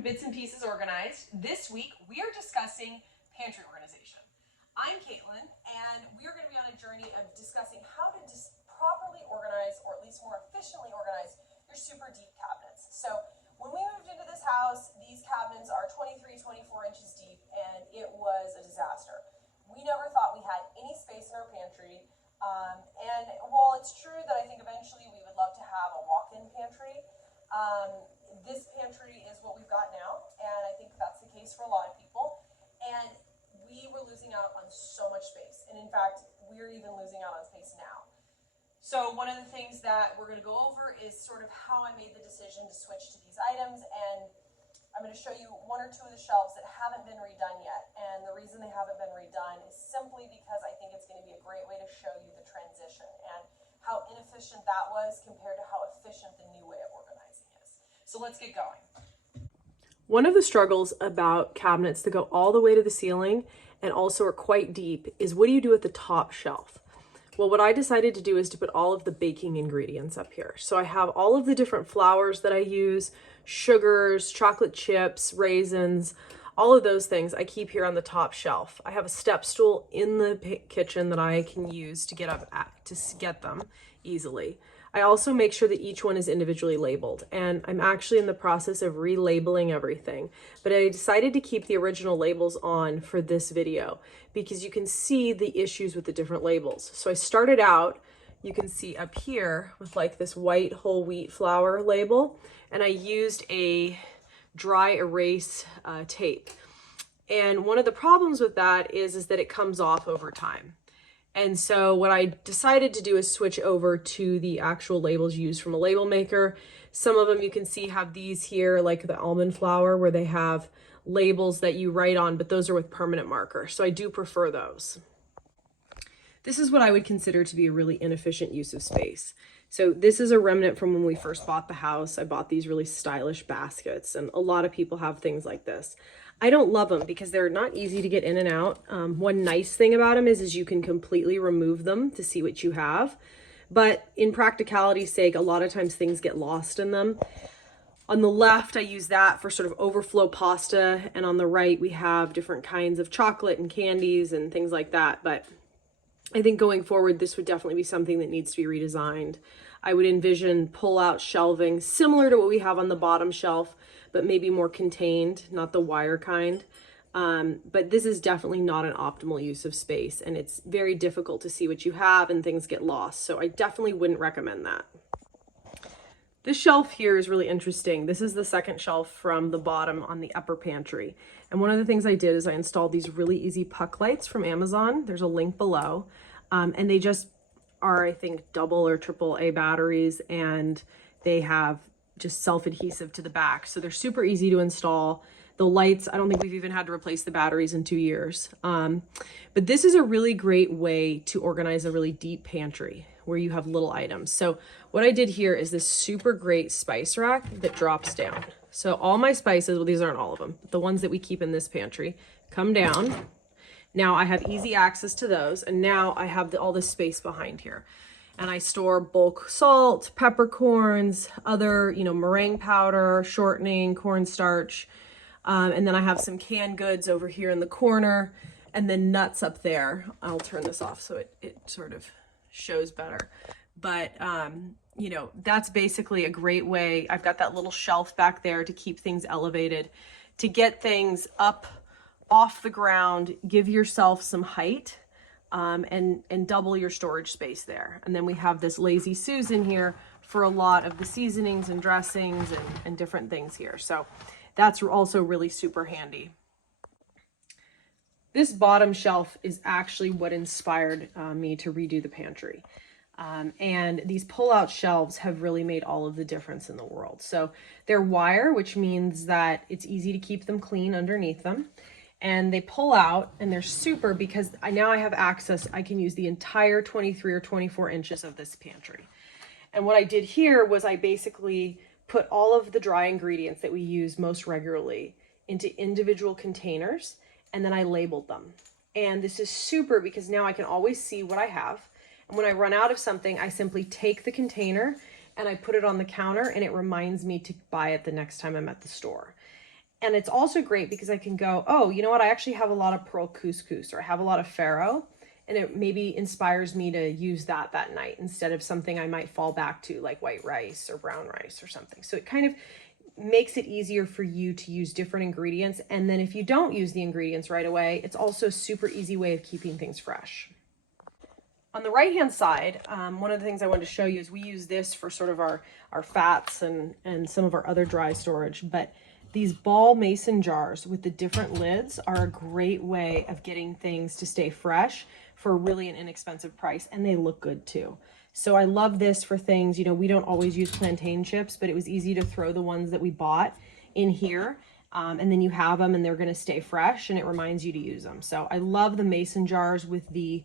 to Bits and Pieces Organized. This week, we are discussing pantry organization. I'm Caitlin, and we are going to be on a journey of discussing how to properly organize, or at least more efficiently organize, your super deep cabinets. So when we moved into this house, these cabinets are 23-24 inches deep, and it was a disaster. We never thought we had any space in our pantry, and while it's true that I think eventually we would love to have a walk-in pantry, this pantry is what we've got now, and I think that's the case for a lot of people. And we were losing out on so much space, and in fact, we're even losing out on space now. So one of the things that we're going to go over is sort of how I made the decision to switch to these items, and I'm going to show you one or two of the shelves that haven't been redone yet. And the reason they haven't been redone is simply because I think it's going to be a great way to show you the transition and how inefficient that was compared to how efficient the new way of organizing is. So let's get going. One of the struggles about cabinets that go all the way to the ceiling and also are quite deep is, what do you do at the top shelf? Well, what I decided to do is to put all of the baking ingredients up here. So I have all of the different flours that I use, sugars, chocolate chips, raisins, all of those things I keep here on the top shelf. I have a step stool in the kitchen that I can use to get up to get them easily. I also make sure that each one is individually labeled, and I'm actually in the process of relabeling everything, but I decided to keep the original labels on for this video because you can see the issues with the different labels. So I started out, you can see up here with like this white whole wheat flour label, and I used a dry erase tape. And one of the problems with that is that it comes off over time. And so what I decided to do is switch over to the actual labels used from a label maker. Some of them you can see have these here, like the almond flour, where they have labels that you write on, but those are with permanent marker. So I do prefer those. This is what I would consider to be a really inefficient use of space. So this is a remnant from when we first bought the house. I bought these really stylish baskets, and a lot of people have things like this. I don't love them because they're not easy to get in and out. One nice thing about them is you can completely remove them to see what you have. But in practicality's sake, a lot of times things get lost in them. On the left, I use that for sort of overflow pasta. And on the right, we have different kinds of chocolate and candies and things like that. But I think going forward, this would definitely be something that needs to be redesigned. I would envision pull-out shelving similar to what we have on the bottom shelf, but maybe more contained, not the wire kind. But this is definitely not an optimal use of space, and it's very difficult to see what you have and things get lost. So I definitely wouldn't recommend that. This shelf here is really interesting. This is the second shelf from the bottom on the upper pantry. And one of the things I did is I installed these really easy puck lights from Amazon. There's a link below. And they just are, I think, double or triple A batteries, and they have just self-adhesive to the back. So they're super easy to install. The lights, I don't think we've even had to replace the batteries in 2 years. But this is a really great way to organize a really deep pantry where you have little items. So what I did here is this super great spice rack that drops down. So all my spices, well, these aren't all of them, but the ones that we keep in this pantry come down. Now I have easy access to those, and now I have all this space behind here. And I store bulk salt, peppercorns, other, meringue powder, shortening, cornstarch. And then I have some canned goods over here in the corner, and then nuts up there. I'll turn this off so it sort of shows better. But, that's basically a great way. I've got that little shelf back there to keep things elevated, to get things up off the ground, give yourself some height. And double your storage space there. And then we have this Lazy Susan here for a lot of the seasonings and dressings and different things here. So that's also really super handy. This bottom shelf is actually what inspired me to redo the pantry. And these pull-out shelves have really made all of the difference in the world. So they're wire, which means that it's easy to keep them clean underneath them. And they pull out, and they're super because now I have access. I can use the entire 23 or 24 inches of this pantry. And what I did here was I basically put all of the dry ingredients that we use most regularly into individual containers, and then I labeled them. And this is super because now I can always see what I have. And when I run out of something, I simply take the container and I put it on the counter, and it reminds me to buy it the next time I'm at the store. And it's also great because I can go, oh, you know what? I actually have a lot of pearl couscous, or I have a lot of farro, and it maybe inspires me to use that night instead of something I might fall back to like white rice or brown rice or something. So it kind of makes it easier for you to use different ingredients. And then if you don't use the ingredients right away, it's also a super easy way of keeping things fresh. On the right hand side, one of the things I wanted to show you is we use this for sort of our fats and some of our other dry storage, but these ball mason jars with the different lids are a great way of getting things to stay fresh for really an inexpensive price, and they look good too. So I love this for things, you know, we don't always use plantain chips, but it was easy to throw the ones that we bought in here. And then you have them and they're going to stay fresh, and it reminds you to use them. So I love the mason jars with the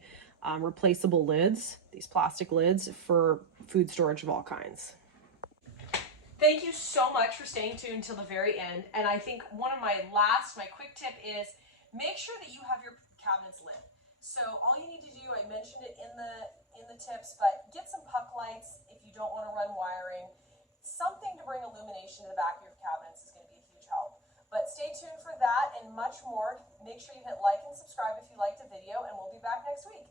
replaceable lids, these plastic lids for food storage of all kinds. Thank you so much for staying tuned till the very end. And I think one of my quick tip is make sure that you have your cabinets lit. So all you need to do, I mentioned it in the tips, but get some puck lights if you don't want to run wiring. Something to bring illumination to the back of your cabinets is going to be a huge help. But stay tuned for that and much more. Make sure you hit like and subscribe if you liked the video, and we'll be back next week.